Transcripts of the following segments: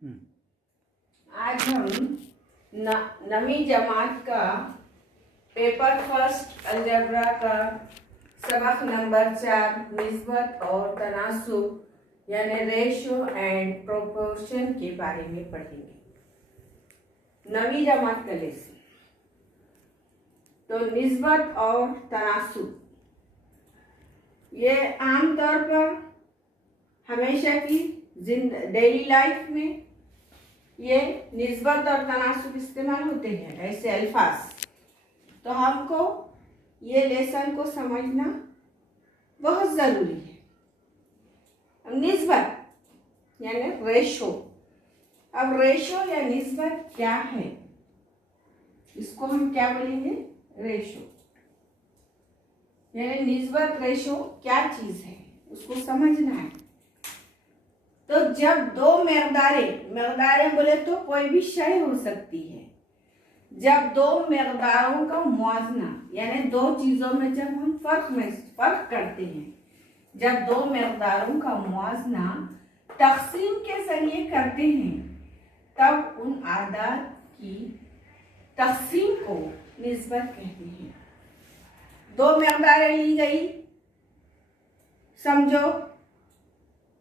आज हम नवीं जमात का पेपर फर्स्ट अलजेब्रा का सबक नंबर 4 निस्बत और तनासुब यानी रेशो एंड प्रोपोर्शन के बारे में पढ़ेंगे। नवीं जमात का लेसन तो निस्बत और तनासुब ये आमतौर पर हमेशा की डेली लाइफ में ये निस्बत और तनासुब इस्तेमाल होते हैं ऐसे अल्फाज। तो हमको ये लेसन को समझना बहुत ज़रूरी है। निस्बत यानी रेशो। अब रेशो या निस्बत क्या है, इसको हम क्या बोलेंगे? रेशो यानी निस्बत रेशो क्या चीज़ है उसको समझना है। तो जब दो मकदारें बोले तो कोई भी शय हो सकती है। जब दो मकदारों का मुआवजा यानी दो चीजों में जब हम फर्क करते हैं, जब दो मकदारों का मुआवजा तकसीम के जरिए करते हैं, तब उन आदाद की तकसीम को निस्बत कहते हैं। दो मकदारें ली गई, समझो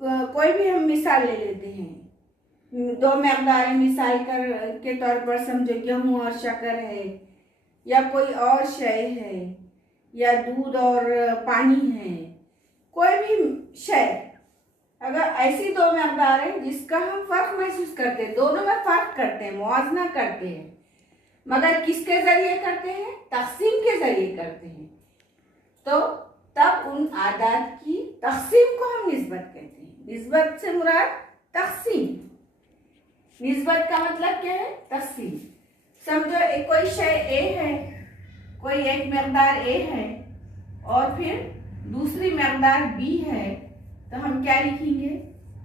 कोई भी हम मिसाल ले लेते हैं। दो मकदारें मिसाल के तौर पर समझो गेहूं और शक्कर है, या कोई और शय है, या दूध और पानी है। कोई भी शय, अगर ऐसी दो मकदारें जिसका हम फर्क महसूस करते हैं, दोनों में फर्क करते हैं, मुआवजा करते हैं, मगर किसके जरिए करते हैं? तकसीम के जरिए करते हैं। तो तब उन आदाद की तकसीम को हम निस्बत कहते हैं। निस्बत से मुराद तकसीम। निस्बत का मतलब क्या है? तकसीम। समझो एक कोई शय ए है, कोई एक मकदार ए है और फिर दूसरी मकदार बी है, तो हम क्या लिखेंगे?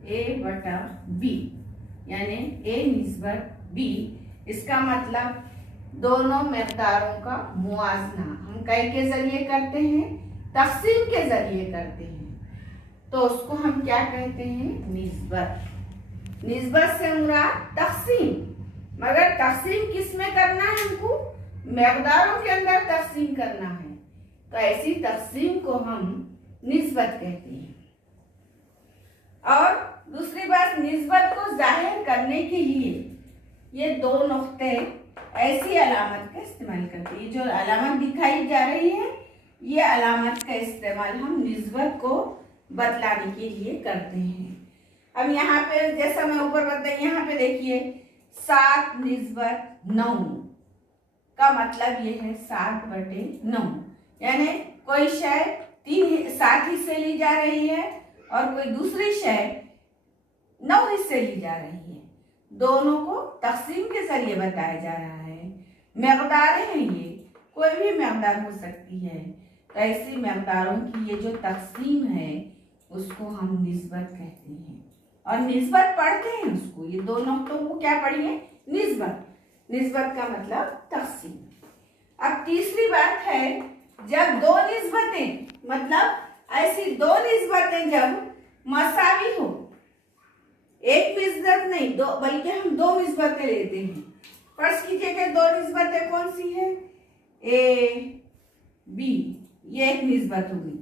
ए बटा बी यानी ए निस्बत बी। इसका मतलब दोनों मकदारों का मुआवजा हम कै के जरिए करते हैं? तकसीम के जरिए करते हैं। तो उसको हम क्या कहते हैं? निस्बत। निस्बत से मुराद तकसीम, मगर तकसीम किस में करना है? हमको मकदारों के अंदर तकसीम करना है। तो ऐसी तकसीम को हम निस्बत कहते हैं। और दूसरी बात, निस्बत को जाहिर करने के लिए ये दो नुक्ते ऐसी अलामत का इस्तेमाल करते हैं। जो अलामत दिखाई जा रही है, ये अलामत का इस्तेमाल हम निस्बत को बतलाने के लिए करते हैं। अब यहाँ पे जैसा मैं ऊपर बताई, यहाँ पे देखिए 7 निस्बत 9 का मतलब ये है 7/9 यानी कोई शय 7 हिस्से ली जा रही है और कोई दूसरी शय 9 हिस्से ली जा रही है। दोनों को तकसीम के जरिए बताया जा रहा है। मकदारें हैं, ये कोई भी मकदार हो सकती है। तो ऐसी मकदारों की ये जो तकसीम है उसको हम निस्बत कहते हैं। और निस्बत पढ़ते हैं उसको, ये दो नुक्तों को क्या पढ़िए? निस्बत। निस्बत का मतलब तकसीम। अब तीसरी बात है, जब दो निस्बतें, मतलब ऐसी दो निस्बतें जब मसावी हो, एक निस्बत नहीं दो, बल्कि हम दो निस्बतें लेते हैं। फर्ज कीजिए कि दो निस्बतें कौन सी है? ए बी, ये एक निस्बत होगी,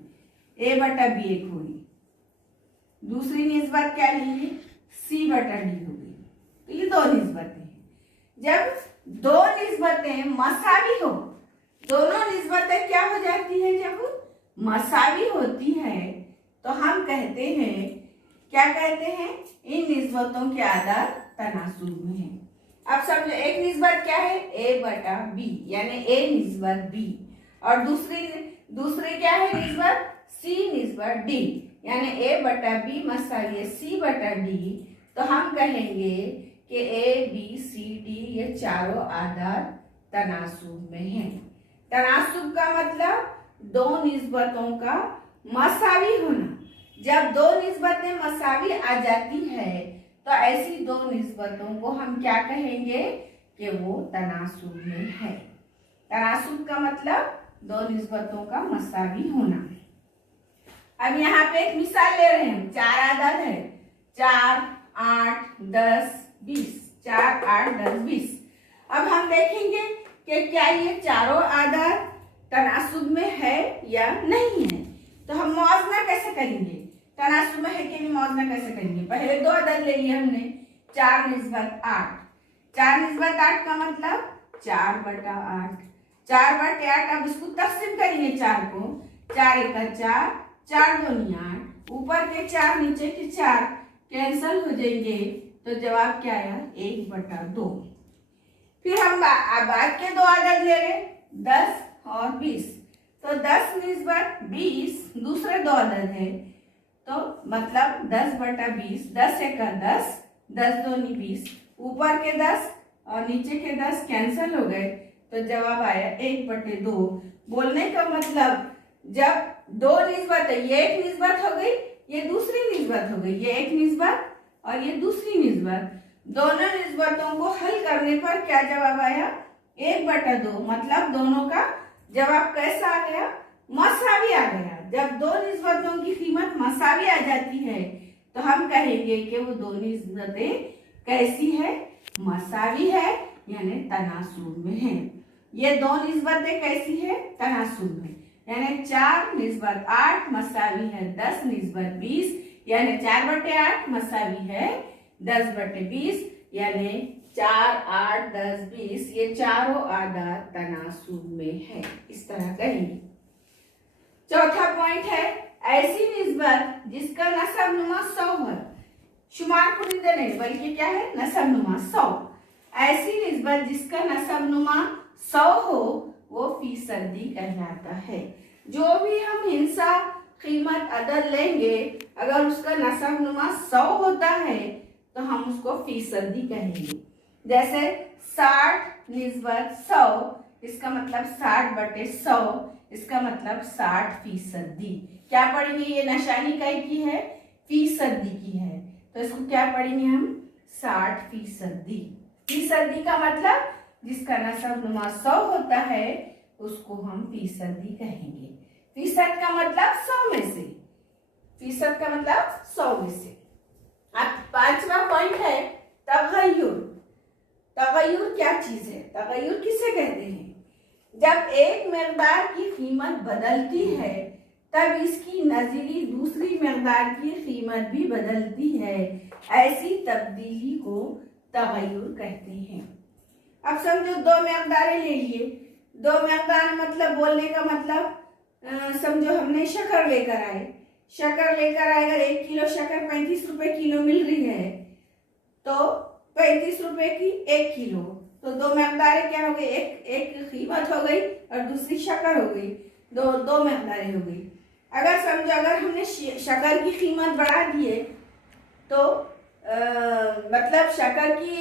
ए बटा बी एक होगी। दूसरी निस्बत क्या लीजिए? सी बटा डी होगी। तो ये दो निस्बतें हैं। जब दो निस्बतें मसावी हो, दोनों निस्बतें क्या हो जाती है? जब मसावी होती है तो हम कहते हैं, क्या कहते हैं? इन निस्बतों के आदाद तनासुब में है। अब समझो एक निस्बत क्या है? ए बटा बी यानी ए निस्बत बी, और दूसरी क्या है निस्बत? सी निस्बत डी यानी ए बटा बी मसावी सी बटा डी। तो हम कहेंगे कि ए बी सी डी ये चारों आदाद तनासुब में हैं। तनासुब का मतलब दो निस्बतों का मसावी होना। जब दो निस्बतें मसावी आ जाती है तो ऐसी दो निस्बतों को हम क्या कहेंगे? कि वो तनासुब में है। तनासुब का मतलब दो निस्बतों का मसावी होना। अब यहाँ पे एक मिसाल ले रहे हैं। 4 आदाद है, 4, 8, 10, 20, 4, 8, 10, 20। अब हम देखेंगे कि क्या ये चारों आदाद तनासुब में है या नहीं है। तो हम मुआवजा कैसे करेंगे, तनासुब में है कि नहीं मुआवजा कैसे करेंगे। पहले दो अदद ले लिए हमने, 4 निस्बत 8। 4 निस्बत 8 का मतलब 4/8। 4/8। अब इसको तकसीम करेंगे 4 को, 4 × 1 4, 4 2 8, ऊपर के 4 नीचे के 4 कैंसल हो जाएंगे। तो जवाब क्या आया, 1/2। फिर हम बाद के दो अदद ले रहे, 10 और 20। तो 10 निस्बत 20 दूसरे दो अदद है, तो मतलब 10/20। 10 × 1 10, 10 2 20, ऊपर के 10 और नीचे के 10 कैंसल हो गए। तो जवाब आया 1/2। बोलने का मतलब जब दो निस्बत है, ये एक निस्बत हो गई, ये दूसरी निस्बत हो गई, ये एक निस्बत और ये दूसरी निस्बत, दोनों निस्बतों को हल करने पर क्या जवाब आया, 1/2। मतलब दोनों का जवाब कैसा आ गया, मसावी आ गया। जब दो निस्बतों की कीमत मसावी आ जाती है तो हम कहेंगे कि वो दो निस्बतें कैसी है, मसावी है, यानी तनासुब में है। ये दो निस्बतें कैसी है, तनासुब में, यानी 4 निस्बत 8 मसावी है 10 निस्बत 20, यानी 4/8 मसावी है 10/20, यानी 4, 8, 10, 20 ये चारों आदाद तनासुब में है। इस तरह कहेंगे। चौथा पॉइंट है, ऐसी निस्बत जिसका नसब नुमा 100 है, शुमार कुनिंदा नहीं बल्कि क्या है, नसब नुमा 100। ऐसी निस्बत जिसका नसब नुमा 100 हो वो फीसदी कहलाता है। जो भी हम हिंसा कीमत अदद लेंगे, अगर उसका नसब नुमा 100 होता है तो हम उसको फीसदी कहेंगे। जैसे 60 निस्बत 100, इसका मतलब 60/100, इसका मतलब 60%। क्या पढ़ेंगे, ये निशानी काय की है, फीसदी की है, तो इसको क्या पढ़ेंगे हम, 60%। फीसदी का मतलब जिसका नसब नुमा 100 होता है उसको हम फीसदी कहेंगे। फीसद का मतलब 100 में से, फीसद का मतलब 100 में से। अब पांचवा पॉइंट है तगय्युर। तगय्युर क्या चीज है, तगय्युर किसे कहते हैं, जब एक मकदार की कीमत बदलती है तब इसकी नजीरी दूसरी मकदार की कीमत भी बदलती है, ऐसी तब्दीली को तगय्युर कहते हैं। अब समझो दो मकदारें ले लिए, दो मकदार मतलब बोलने का मतलब समझो हमने शक्कर लेकर आए, शक्कर लेकर आए, अगर 1 किलो शक्कर 35 रुपए किलो मिल रही है तो 35 रुपए की 1 किलो, तो दो मकदारें क्या हो गई, एक कीमत हो गई और दूसरी शक्कर हो गई, दो मकदारें हो गई। अगर समझो अगर हमने शक्कर की कीमत बढ़ा दिए तो मतलब शक्कर की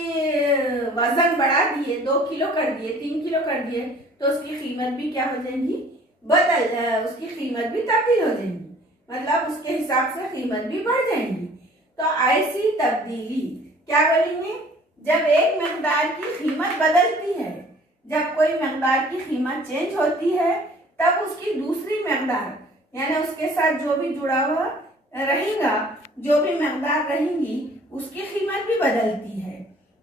वजन बढ़ा दिए, 2 किलो कर दिए, 3 किलो कर दिए, तो उसकी कीमत भी क्या हो जाएगी, उसकी कीमत भी तब्दील हो जाएगी, मतलब उसके हिसाब से कीमत भी बढ़ जाएगी। तो ऐसी तब्दीली क्या बोलेंगे, जब एक मकदार की कीमत बदलती है, जब कोई मकदार की कीमत चेंज होती है तब उसकी दूसरी मकदार यानी उसके साथ जो भी जुड़ा हुआ रहेगा, जो भी मकदार रहेंगी उसकी कीमत भी बदलती है।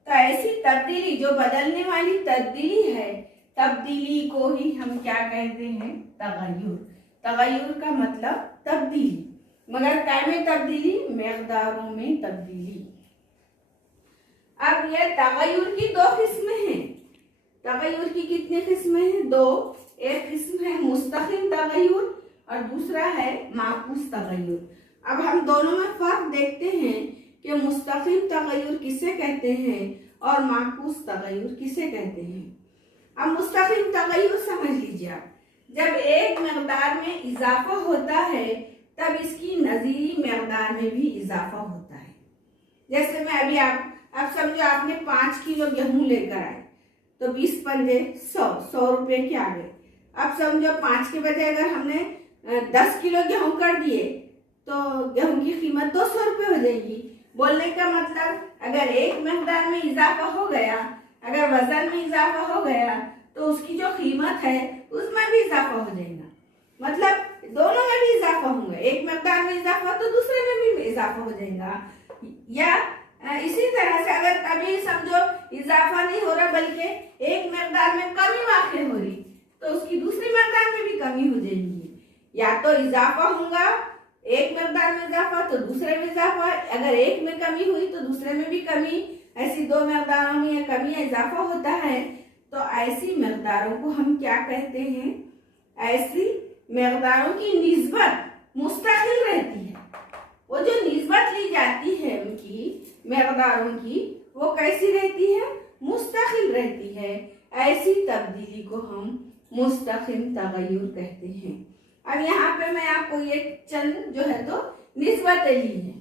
तो ऐसी तब्दीली जो बदलने वाली तब्दीली है, तब्दीली को ही हम क्या कहते हैं, तगय्युर। तगय्युर का मतलब तब्दीली, मगर क्या में तब्दीली, मकदारों में तब्दीली। अब ये तगय्युर की 2 किस्में हैं। तगय्युर की कितनी किस्में हैं, 2। एक किस्म है मुस्तकिल तगय्युर और दूसरा है माकूस तगय्युर। अब हम दोनों में फर्क देखते हैं कि मुस्तकिल तगय्युर किसे कहते हैं और माकूस तगय्युर किसे कहते हैं। अब मुस्तकिल तगय्युर समझ लीजिए आप, जब एक मकदार में इजाफा होता है तब इसकी नजीरी मकदार में भी इजाफा होता है। जैसे मैं अभी अब समझो आपने 5 किलो गेहूं लेकर आए तो 20 पंजे 100 रुपए के आ गए। अब समझो 5 के बजाय अगर हमने 10 किलो गेहूं कर दिए तो गेहूं की कीमत 200 रुपए हो जाएगी। बोलने का मतलब अगर एक मकदार में इजाफा हो गया, अगर वजन में इजाफा हो गया तो उसकी जो कीमत है उसमें भी इजाफा हो जाएगा, मतलब दोनों में भी इजाफा होंगे। एक मकदार में इजाफा तो दूसरे में भी इजाफा हो जाएगा। या इसी तरह से अगर अभी बल्कि एक मकदार में कमी वाक़ हो रही तो उसकी दूसरी मकदार में भी कमी हो जाएगी। या तो इजाफा होगा, एक मकदार में इजाफा तो दूसरे में इजाफा, अगर एक में कमी हुई तो दूसरे में भी कमी, ऐसी दो मकदारों में या कमी या इजाफा होता है तो ऐसी मकदारों को हम क्या कहते हैं? ऐसी मकदारों की निस्बत मुस्तकिल रहती है। वो जो निस्बत ली जाती है उनकी मकदारों की, वो कैसी रहती है? मुस्तकिल रहती है। ऐसी तब्दीली को हम मुस्तकिल तगय्युर कहते हैं। अब यहाँ पे मैं आपको ये चंद जो है तो निस्बतें ली है,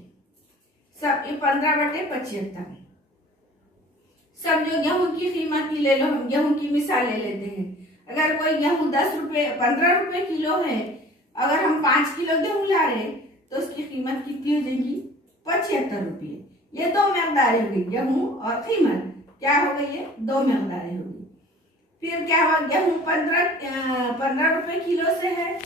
सब 15/75। सब जो गेहूं की कीमत की ले लो, हम गेहूं की मिसाल ले लेते हैं। अगर कोई गेहूं 10 रुपये 15 रुपये किलो है, अगर हम 5 किलो गेहूं ला रहे तो उसकी कीमत कितनी हो जाएगी? 75 रुपये। ये दो मकदारें हो गई, गेहूं और कीमत क्या हो गई? ये दो मकदारें हो गई। फिर क्या हुआ? गेहूं 15 रुपये किलो से है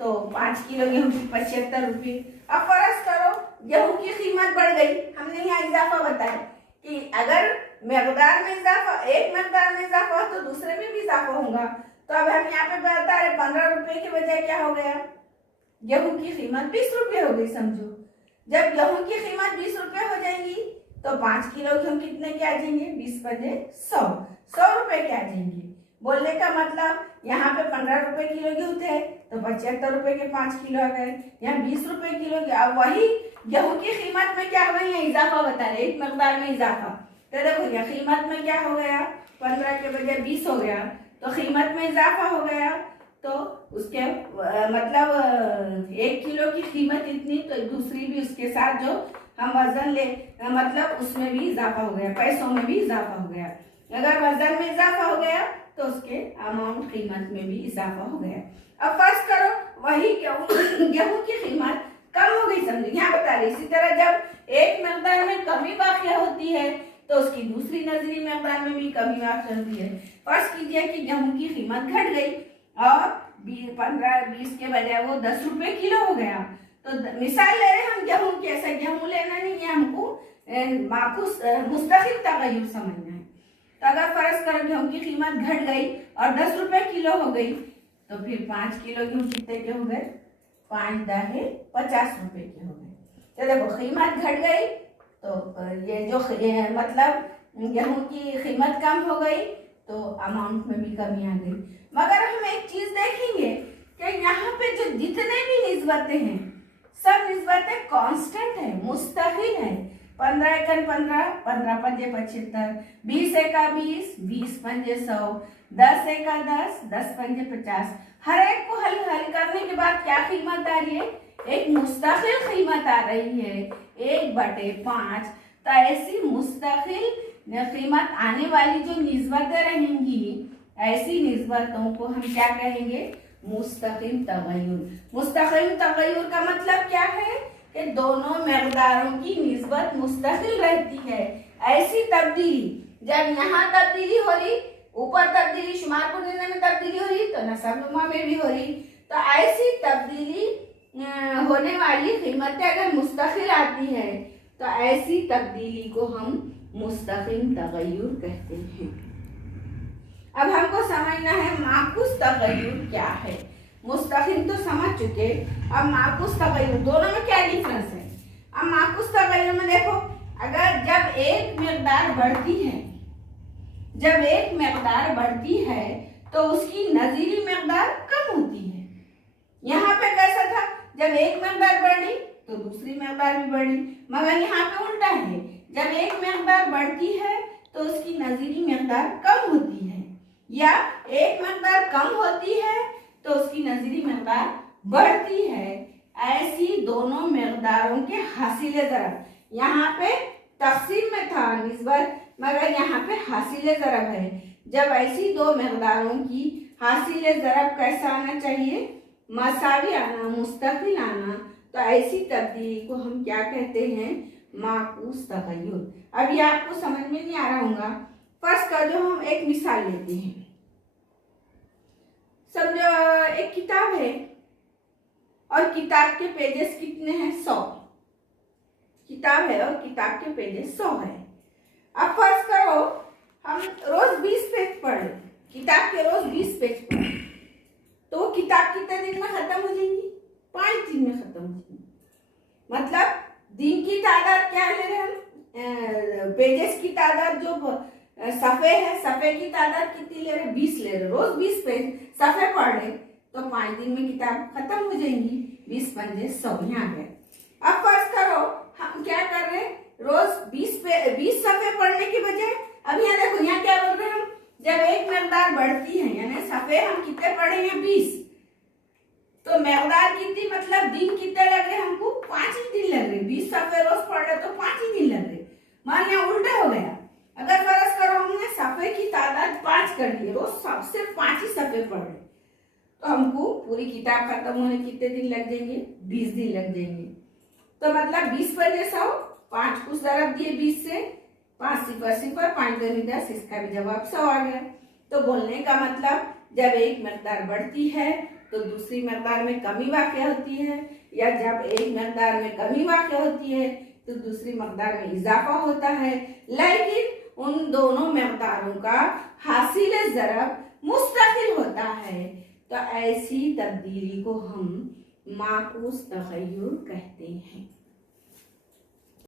तो 5 किलो गेहूं की 75 रुपये। अब फर्ज करो गेहूं की कीमत बढ़ गई, हमने यहाँ इजाफा बताया कि अगर मकदार में इजाफा, एक मकदार में इजाफा हो तो दूसरे में भी इजाफा होगा। तो अब हम यहाँ पे बता रहे 15 रुपये के बजाय क्या हो गया? गेहूं की कीमत 20 रुपये हो गई। समझो, जब गेहूं की कीमत 20 रुपये हो जाएगी तो 5 किलो गेहूं कितने के आ जाएंगे? 100 रुपए के आ जाएंगे। बोलने का मतलब यहाँ पे 15 रुपए किलो गेहूं थे तो 75 रुपए के 5 किलो आ गए। यहाँ 20 रुपए किलो के, अब वही गेहूं की कीमत में क्या हुआ? यहाँ इजाफा बता रहे, एक मकदार में इजाफा। तो देखो यहाँ कीमत में क्या हो गया? 15 के बजाय 20 हो गया, तो कीमत में इजाफा हो गया। तो उसके मतलब 1 किलो की कीमत इतनी, तो दूसरी भी उसके साथ जो हम वजन ले, मतलब उसमें भी इजाफा हो गया, पैसों में भी इजाफा हो गया। अगर वजन में इजाफा हो गया तो उसके अमाउंट कीमत में भी इजाफा हो गया। अब फर्ज करो वही गेहूं की कीमत कम हो गई। समझो, यहाँ बता रहे इसी तरह जब एक मकदार में कमी वाक़या होती है तो उसकी दूसरी नजरी मकदार में भी कमी वाक़या होती है। फर्ज कीजिए कि गेहूं की कीमत घट गई और 15-20 के बजाय वो 10 रुपये किलो हो गया। तो मिसाल ले रहे हम गेहूं की, ऐसा गेहूं लेना नहीं है हमको, माखूस मुस्तकिल तगय्युर समझना है। तो अगर फर्ज करो गेहूं की कीमत घट गई और 10 रुपये किलो हो गई तो फिर 5 किलो गेहूं कितने के हो गए? 5 दाहे 50 रुपये के हो गए। तो देखो कीमत घट गई तो ये जो मतलब गेहूं की कीमत कम हो गई तो अमाउंट में भी कमी आ गई। मगर हम एक चीज देखेंगे कि यहाँ पे जो जितने भी निस्बतें हैं सब निस्बतें कांस्टेंट है, मुस्तकिल है। 15 एकन 15, 15 पंजे 75, 20 एका 20, 20 पंजे 100, 10 एका 10, 10 पंजे 50। हर एक को हल करने के बाद क्या कीमत आ रही है? एक मुस्तकिल कीमत आ रही है, 1/5। तो ऐसी मुस्तकिल कीमत आने वाली जो निस्बतें रहेंगी, ऐसी निस्बतों को हम क्या कहेंगे? मुस्तकिल तगय्युर। मुस्तकिल तगय्युर का मतलब क्या है? कि दोनों मकदारों की निस्बत मुस्तकिल रहती है। ऐसी तब्दीली, जब यहाँ तब्दीली हो रही, ऊपर तब्दीली शुमार को गिनने में तब्दीली हो रही तो नसब में भी हो रही। तो ऐसी तब्दीली होने वाली कीमतें अगर मुस्तकिल आती है तो ऐसी तब्दीली को हम मुस्तकिल तगय्युर कहते हैं। अब हमको समझना है माकूस तगय्युर क्या है। मुस्तकिल तो समझ चुके, अब माकूस तगय्युर, दोनों में क्या डिफरेंस है? अब माकूस तगय्युर में देखो, अगर जब एक मकदार बढ़ती है, जब एक मकदार बढ़ती है तो उसकी नजीरी मकदार कम होती है। यहाँ पे कैसा था? जब एक मकदार बढ़ी तो दूसरी मकदार भी बढ़ी, मगर यहाँ पे उल्टा है, जब एक मकदार बढ़ती है तो उसकी नजीरी मकदार कम होती है, या एक मकदार कम होती है तो उसकी नजीरी मकदार बढ़ती है। ऐसी दोनों मकदारों के हासिले ज़रब, यहाँ पे तक़सीम में था निस्बत, मगर यहाँ पे हासिले ज़रब है। जब ऐसी दो मकदारों की हासिले ज़रब कैसा आना चाहिए? मसावी आना, मुस्तकिल आना। तो ऐसी तब्दीली को हम क्या कहते हैं? माकूस तगय्युर। अब ये आपको समझ में नहीं आ रहा होगा। फर्स्ट का जो हम एक मिसाल लेते हैं, समझो एक किताब है और किताब के पेजेस कितने हैं? 100। किताब है और किताब के पेजेस 100 है। अब फर्ज करो हम रोज 20 पेजेस की तादाद जो सफ़े है, सफ़े की तादाद कितनी ले रहे, 20 ले रहे। रोज 20 पेज सफ़े पढ़ रहे तो 5 दिन में किताब खत्म हो जाएंगी। 20 पंजे 100 यहाँ आ गए। अब फर्ज करो हम क्या कर रहे हैं, रोज 20 सफ़े पढ़ने की बजाय अब यहाँ देखो, यहाँ क्या बोल रहे हैं हम, जब एक मकदार बढ़ती है यानी सफ़े हम कितने पढ़े हैं 20, तो मकदार कितनी मतलब दिन कितने लग रहे हमको, 5 ही दिन लग रहे। 20 सफ़े रोज पढ़ रहे तो 5 ही दिन लग रहे। मान यहाँ उल्टा हो गया। अगर फर्ज करो हमने सफ़े की तादाद 5 कर दी, रोज सिर्फ 5 ही सफ़े पढ़ रहे, तो हमको पूरी किताब खत्म होने कितने दिन लग जाएंगे, 20 दिन लग जाएंगे। तो मतलब 20 पर 100, 5 कुछ ज़रब दिए 20 से, 5 0 0, 5 2 10, इसका भी जवाब 100 आ गया। तो बोलने का मतलब जब एक मकदार बढ़ती है तो दूसरी मकदार में कमी वाक़या होती है, या जब एक मकदार में कमी वाक़या होती है तो दूसरी मकदार में इजाफा होता है, लेकिन उन दोनों मकदारों का हासिल ज़रब मुस्तकिल होता है। तो ऐसी तब्दीली को हम माकूस तग़य्युर कहते हैं।